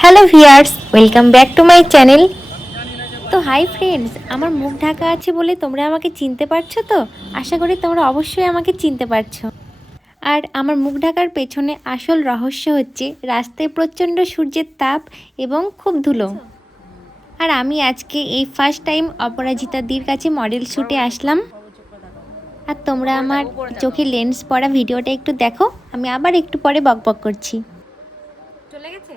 Hello viewers, welcome back to my channel. তো hi friends, আমার মুখ ঢাকা আছে বলে তোমরা আমাকে চিনতে পারছো তো? আশা করি তোমরা অবশ্যই আমাকে চিনতে পারছো। আর আমার মুখ ঢাকার পেছনে আসল রহস্য হচ্ছে রাস্তায় প্রচণ্ড সূর্যের তাপ এবং খুব ধুলো। আর আমি আজকে এই ফার্স্ট টাইম অপরাজিতাদির কাছে মডেল শ্যুটে আসলাম। আর তোমরা আমার চোখে লেন্স পরা ভিডিওটা একটু দেখো, আমি আবার একটু পরে বকবক করছি। চলে গেছে,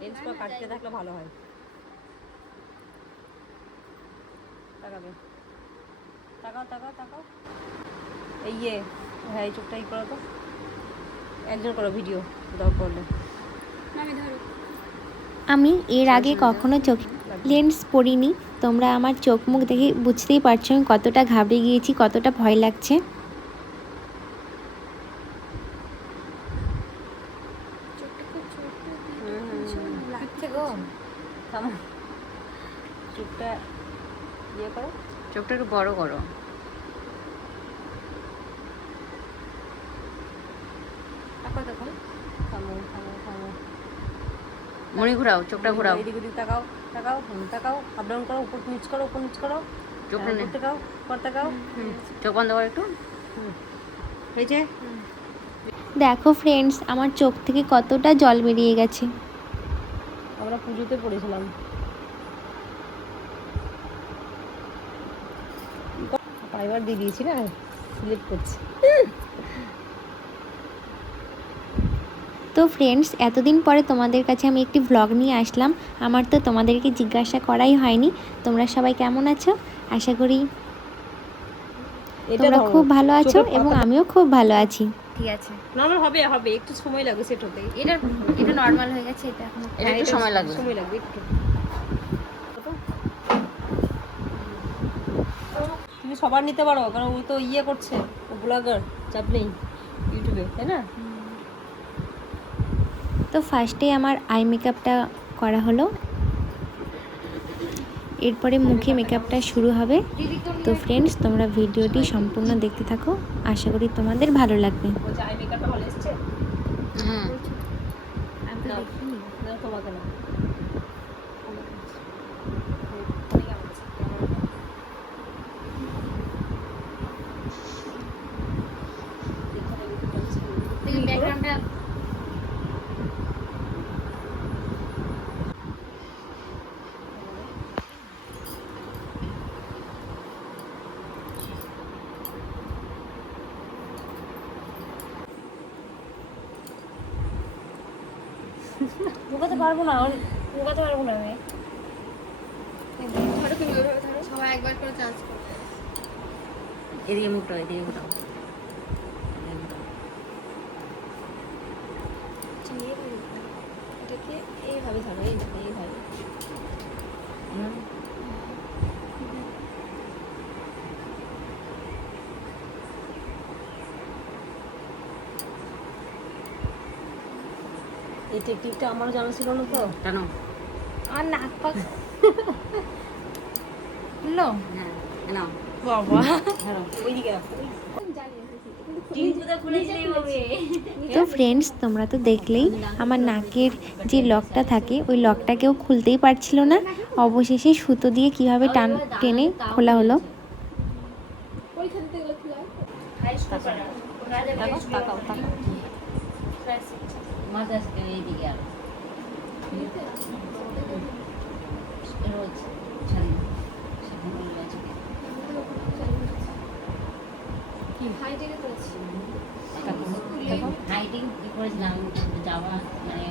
লেন্স পা কাটতে থাকলে ভালো হয়। তাকাবে, তাকাও তাকাও তাকাও। এই হ্যাঁ, এই চোখটা করো তো, একজন করো ভিডিও দাও করলে। আমি এর আগে কখনো চোখে লেন্স পরিনি। তোমরা আমার চোখ মুখ দেখে বুঝতেই পারছো আমি কতটা ঘাবড়ে গিয়েছি, কতটা ভয় লাগছে। চোখটা করো, চোখটা একটু বড় করো। তাকাও দেখো, থামো থামো থামো, মনি ঘোরাও, চোখটা ঘোরাও, এদিক ওদিক তাকাও তাকাও তাকাও, আপ ডাউন করো, উপর নিচ করো, উপর নিচ করো, চোখটা উপর তাকাও, উপর তাকাও। চোখ বন্ধ করো একটু। হয়েছে? দেখো ফ্রেন্ডস, আমার চোখ থেকে কতটা জল বেরিয়ে গেছে। আমরা পুজোতে পড়েছিলাম। এবার দিয়ে দিয়েছি না, সিলেক্ট করছি। তো ফ্রেন্ডস, এতদিন পরে তোমাদের কাছে আমি একটি ভ্লগ নিয়ে আসলাম। আমার তো তোমাদেরকে জিজ্ঞাসা করাই হয়নি তোমরা সবাই কেমন আছো। আশা করি তোমরা খুব ভালো আছো এবং আমিও খুব ভালো আছি। ঠিক আছে, নরমাল হবে হবে, একটু সময় লাগবে সেট হতে। এটা নরমাল হয়ে গেছে, এটা এখন একটু সময় লাগবে একটু। তুমি সবার নিতে পারো, কারণ ও তো করছে, ও ব্লগার, চাপ নেই ইউটিউবে, তাই না? তো ফার্স্টে আমার আই মেকআপটা করা হলো, এরপরে মুখে মেকআপটা শুরু হবে। তো ফ্রেন্ডস, তোমরা ভিডিওটি সম্পূর্ণ দেখতে থাকো, আশা করি তোমাদের ভালো লাগবে। হ্যাঁ, তোমাকে না, ব্যাকগ্রাউন্ডটা লুকাতে পারবো না, লুকাতে পারবো না আমি। ধরো, তুমি ওইভাবে ধরো, সবাই একবার করে চান্স করবে। এদিকে মুখটা, এদিকে ঘোরাও। এটাকে এইভাবে ধরো, এইভাবে। এই টেকনিকটা আমারও জানা ছিল না তো। কেন? আমার নাক পাক খুললো। হ্যাঁ, নাও বাবা, ওইদিকে তো ফ্রেন্ডস, তোমরা তো দেখলেই আমার নাকের যে লকটা থাকে ওই লকটা কেউ খুলতেই পারছিল না। অবশেষে সুতো দিয়ে কিভাবে টেনে খোলা হলো। পরীক্ষা দিতে গেলে খোলায়। তাকাও তাকাও। মাথা এইদিকে আর রোজ ছাড়ি হাইটেকে করেছি। হাইটিং কি করেছিলাম, যাওয়া মানে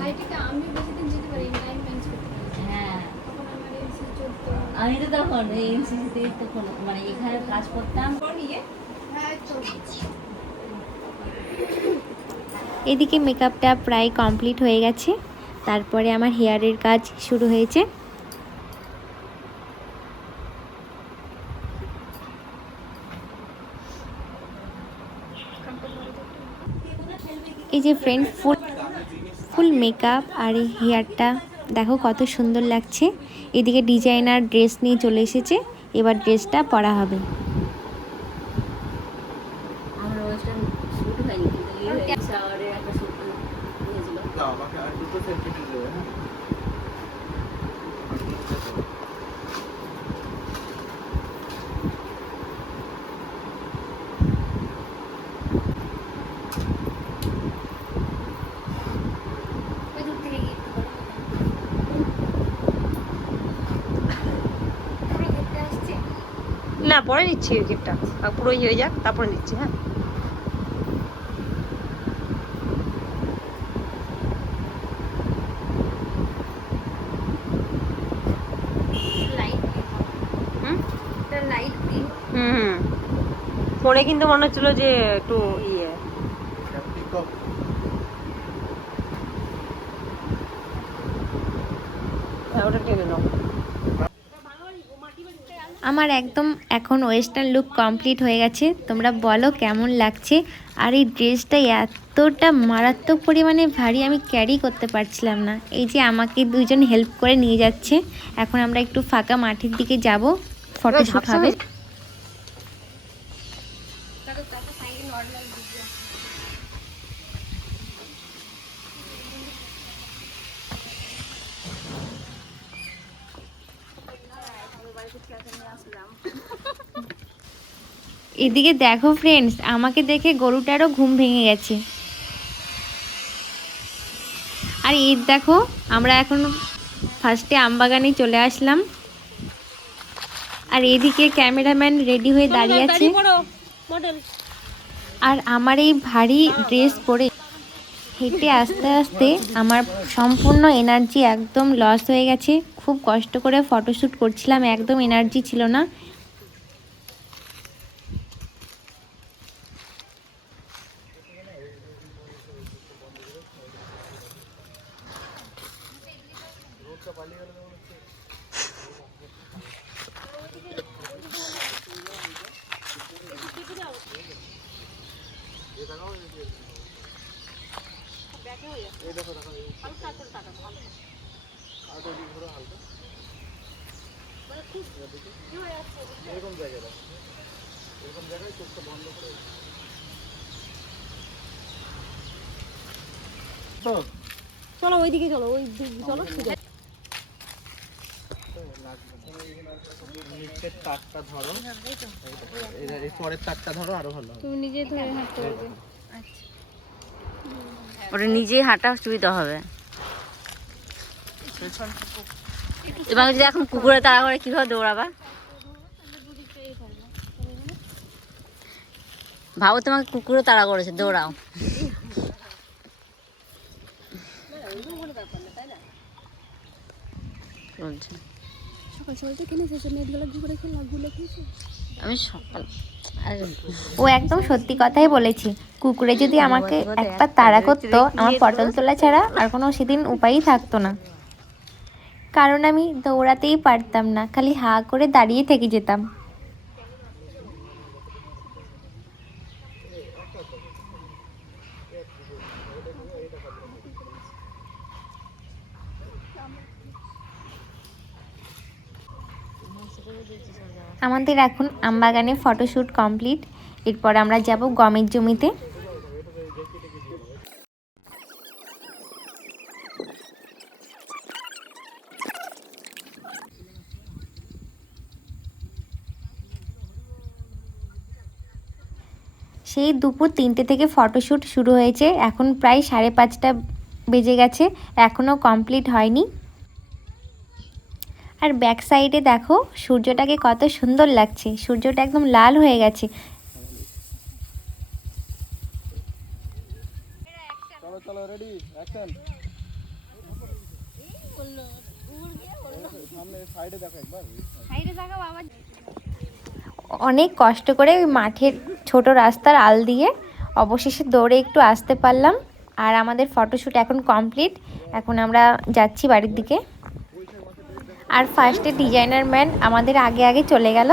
হাইটেকে আমি বেশি দিন যেতে পারি, টাইম ম্যানেজ করতে পারি। হ্যাঁ, তখন আমার এনসি চলতো। আমি তো তখন এনসিসিতে তখন মানে এখানে কাজ করতাম। হ্যাঁ, তো এদিকে মেকআপটা প্রায় কমপ্লিট হয়ে গেছে। তারপরে আমার হেয়ারের কাজ শুরু হয়েছে। এই যে ফ্রেন্ড, ফুল মেকআপ আর এই হেয়ারটা দেখো কত সুন্দর লাগছে। এদিকে ডিজাইনার ড্রেস নিয়ে চলে এসেছে, এবার ড্রেসটা পরা হবে। আমার ওয়েস্টার্ন শুট হয়নি। শাওয়ারে একটা শুট নিয়েছিল। আমাকে আর দুটো সেন্টিমিটার দেবে, হ্যাঁ? ওই দূর থেকে গিয়ে একটু করো। পুরো ঘুরতে আসছে। না পরে নিচ্ছি ওই গিফটটা, পুরো ইয়ে হয়ে যাক তারপরে নিচ্ছি। হ্যাঁ লাইট গ্রিন। হুম এটা লাইট গ্রিন। হুম ফোনে কিন্তু মনে হচ্ছিল যে একটু ইয়ে। এটা পিকক। হ্যাঁ ওটা টেনে নাও। আমার একদম এখন ওয়েস্টার্ন লুক কমপ্লিট হয়ে গেছে। তোমরা বলো কেমন লাগছে। আর এই ড্রেসটা এতটা মারাত্মক পরিমাণে ভারী, আমি ক্যারি করতে পারছিলাম না। এই যে আমাকে দুজন হেল্প করে নিয়ে যাচ্ছে। এখন আমরা একটু ফাঁকা মাঠের দিকে যাব, ফটোশ্যুট হবে। এদিকে দেখো ফ্রেন্ডস, আমাকে দেখে গরুটারও ঘুম ভেঙে গেছে। আর এই দেখো, আমরা এখন ফার্স্টে আমবাগানে চলে আসলাম। আর এদিকে ক্যামেরাম্যান রেডি হয়ে দাঁড়িয়ে আছে। আর আমার এই ভারী ড্রেস পরে হেঁটে আস্তে আস্তে আমার সম্পূর্ণ এনার্জি একদম লস হয়ে গেছে। খুব কষ্ট করে ফটোশ্যুট করছিলাম, একদম এনার্জি ছিল না। তো চলো ওইদিকে চলো, ওই চলো। নিচের তারটা ধরো, এই পরের তারটা ধরো, আরো ভালো হবে। তুমি নিজে ধরে হাঁটতে পারবে। ওটা নিজেই হাঁটা সুবিধা হবে। এবার যদি এখন কুকুরে তাড়া করে কিভাবে দৌড়াবা? ভাবো তোমাকে কুকুরে তাড়া করেছে, দৌড়াও। চলছে। সকাল সকাল তো কিনে এসেছে, মেয়েগুলো ঘুরে খেলা গুলো খেয়েছে। আমি সকাল আরে ও একদম সত্যি কথাই বলেছি। কুকুরে যদি আমাকে একটা তাড়া করতো, আমার পটল তোলা ছাড়া আর কোনো সেদিন উপায়ই থাকতো না। কারণ আমি দৌড়াতেই পারতাম না, খালি হা করে দাঁড়িয়ে থেকে যেতাম। আমাদের এখন আমবাগানে ফটোশ্যুট কমপ্লিট। এরপর আমরা যাব গমের জমিতে। সেই দুপুর 3টে থেকে ফটোশ্যুট শুরু হয়েছে, এখন প্রায় 5:30 বেজে গেছে, এখনও কমপ্লিট হয়নি। আর ব্যাক সাইডে দেখো সূর্যটাকে কত সুন্দর লাগছে, সূর্যটা একদম লাল হয়ে গেছে। চলো চলো, রেডি, অ্যাকশন। সামনে সাইডে দেখো একবার। অনেক কষ্ট করে ওই মাঠের ছোট রাস্তার আল দিয়ে অবশেষে দৌড়ে একটু আসতে পারলাম। আর আমাদের ফটোশ্যুট এখন কমপ্লিট। এখন আমরা যাচ্ছি বাড়ির দিকে। আর ফার্স্টে ডিজাইনার ম্যান আমাদের আগে আগে চলে গেল,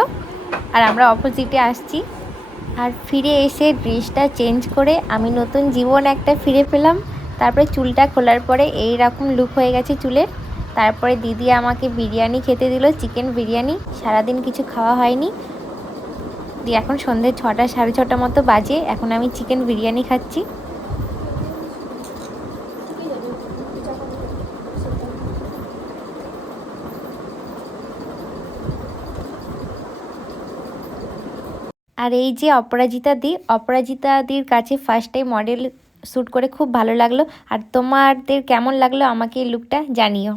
আর আমরা অপোজিটে আসছি। আর ফিরে এসে ড্রেসটা চেঞ্জ করে আমি নতুন জীবন একটা ফিরে পেলাম। তারপরে চুলটা খোলার পরে এই রকম লুক হয়ে গেছে চুলের। তারপরে দিদি আমাকে বিরিয়ানি খেতে দিল, চিকেন বিরিয়ানি। সারাদিন কিছু খাওয়া হয়নি। দিয়ে এখন সন্ধ্যে 6টা 6:30 মতো বাজে, এখন আমি চিকেন বিরিয়ানি খাচ্ছি। আর এই যে অপরাজিতা দির কাছে ফার্স্ট টাইম মডেল শ্যুট করে খুব ভালো লাগলো। আর তোমাদের কেমন লাগলো আমাকে এই লুকটা জানিও।